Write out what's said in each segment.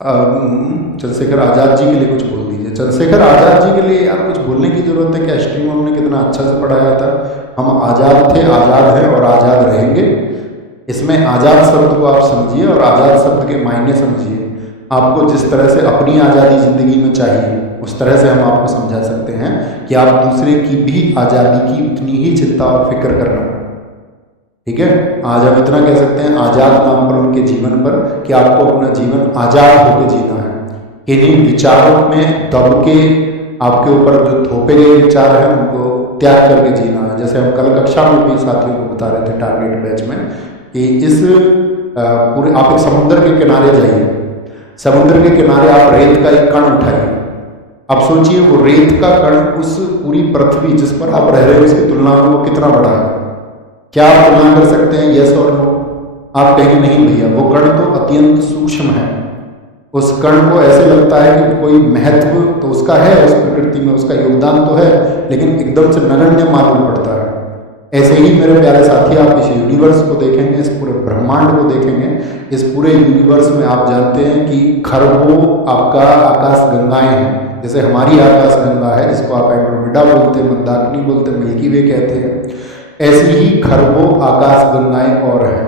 चंद्रशेखर आज़ाद जी के लिए कुछ बोल दीजिए। चंद्रशेखर आज़ाद जी के लिए यार कुछ बोलने की ज़रूरत है क्या? हिस्ट्री में हमने कितना अच्छा से पढ़ाया था। हम आज़ाद थे, आज़ाद हैं और आज़ाद रहेंगे। इसमें आज़ाद शब्द को आप समझिए और आज़ाद शब्द के मायने समझिए। आपको जिस तरह से अपनी आज़ादी ज़िंदगी में चाहिए उस तरह से हम आपको समझा सकते हैं कि आप दूसरे की भी आज़ादी की उतनी ही चिंता और फिक्र करना। ठीक है, आज हम इतना कह सकते हैं आज़ाद नाम पर उनके जीवन पर कि आपको अपना जीवन आज़ाद होकर जीना है। इन्हीं विचारों में दब के आपके ऊपर जो थोपे गए विचार हैं उनको त्याग करके जीना है। जैसे हम कल कक्षा में भी साथियों को बता रहे थे टारगेट बैच में कि इस पूरे आप एक समुद्र के किनारे जाइए, समुद्र के किनारे आप रेत का एक कण उठाइए। अब सोचिए वो रेत का कण उस पूरी पृथ्वी जिस पर आप रह रहे हैं उसकी तुलना में वो कितना बड़ा है। क्या आप तुलना कर सकते हैं? यस और नो? आप कहेंगे नहीं भैया, वो कण तो अत्यंत सूक्ष्म है। उस कण को ऐसे लगता है कि कोई महत्व तो उसका है उस प्रकृति में, उसका योगदान तो है, लेकिन एकदम से नगण्य मालूम पड़ता है। ऐसे ही मेरे प्यारे साथी आप इस यूनिवर्स को देखेंगे, इस पूरे ब्रह्मांड को देखेंगे। इस पूरे यूनिवर्स में आप जानते हैं कि खरबों आपका आकाश गंगाएं हैं। जैसे हमारी आकाश गंगा है जिसको आप एंड्रोमेडा बोलते हैं, मंदाकिनी बोलते हैं, मिल्की वे कहते हैं, ऐसी ही खरबों आकाश गंगाएं और हैं।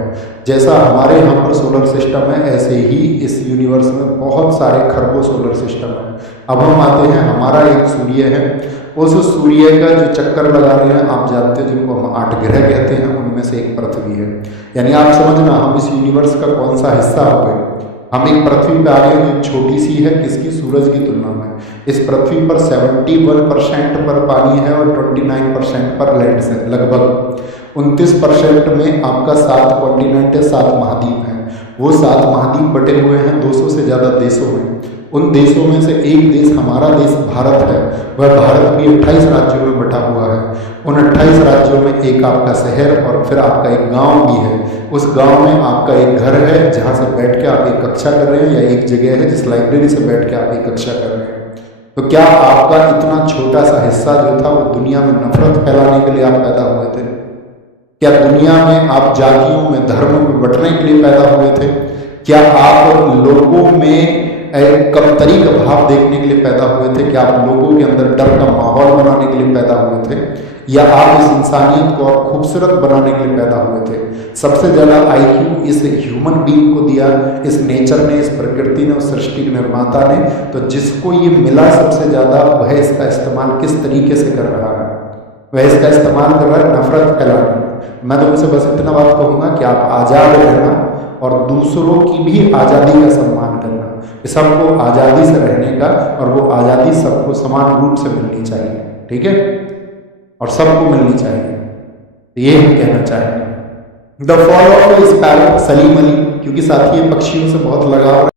जैसा हमारे यहाँ पर सोलर सिस्टम है ऐसे ही इस यूनिवर्स में बहुत सारे खरबों सोलर सिस्टम है। अब हम आते हैं, हमारा एक सूर्य है, उस सूर्य का जो चक्कर लगा रहे हैं आप जानते हैं जिनको हम 8 ग्रह कहते हैं, उनमें से एक पृथ्वी है। यानी आप समझना हम इस यूनिवर्स का कौन सा हिस्सा हो गए। हम एक पृथ्वी पे आ गए जो छोटी सी है, किसकी? सूरज की तुलना में। इस पृथ्वी पर 71% पर पानी है और 29% पर लैंड है। लगभग 29% में आपका 7 कॉन्टिनेंट है, 7 महाद्वीप हैं। वो 7 महाद्वीप बटे हुए हैं 200 से ज़्यादा देशों में। उन देशों में से एक देश हमारा देश भारत है, वह भारत भी 28 राज्यों में बटा हुआ है। उन 28 राज्यों में एक आपका शहर और फिर आपका एक गांव भी है। उस गांव में आपका एक घर है जहां से बैठ के आप एक कक्षा कर रहे हैं, या एक जगह है जिस लाइब्रेरी से बैठ के आप एक कक्षा कर रहे हैं। तो क्या आपका इतना छोटा सा हिस्सा जो था वो दुनिया में नफरत फैलाने के लिए आप पैदा हुए थे? क्या दुनिया में आप जातियों में, धर्मों में बंटने के लिए पैदा हुए थे? क्या आप लोगों में कमतरी का भाव देखने के लिए पैदा हुए थे? क्या आप लोगों के अंदर डर का माहौल बनाने के लिए पैदा हुए थे? या आप इस इंसानियत को और खूबसूरत बनाने के लिए पैदा हुए थे? सबसे ज़्यादा IQ इस ह्यूमन बीइंग को दिया इस नेचर ने, इस प्रकृति ने, उस सृष्टि के निर्माता ने। तो जिसको ये मिला सबसे ज़्यादा, वह इसका इस्तेमाल किस तरीके से कर रहा है? वह इसका इस्तेमाल कर रहा है नफरत फैलाने। मैं तो उनसे बस इतना बात कहूँगा कि आप आज़ाद रहना और दूसरों की भी आज़ादी का सम्मान करना। सबको आज़ादी से रहने का, और वो आज़ादी सबको समान रूप से मिलनी चाहिए। ठीक है, और सबको मिलनी चाहिए। ये हम कहना चाहेंगे। द फॉल ऑफ इस पैरट सलीम अली, क्योंकि साथी ये पक्षियों से बहुत लगाव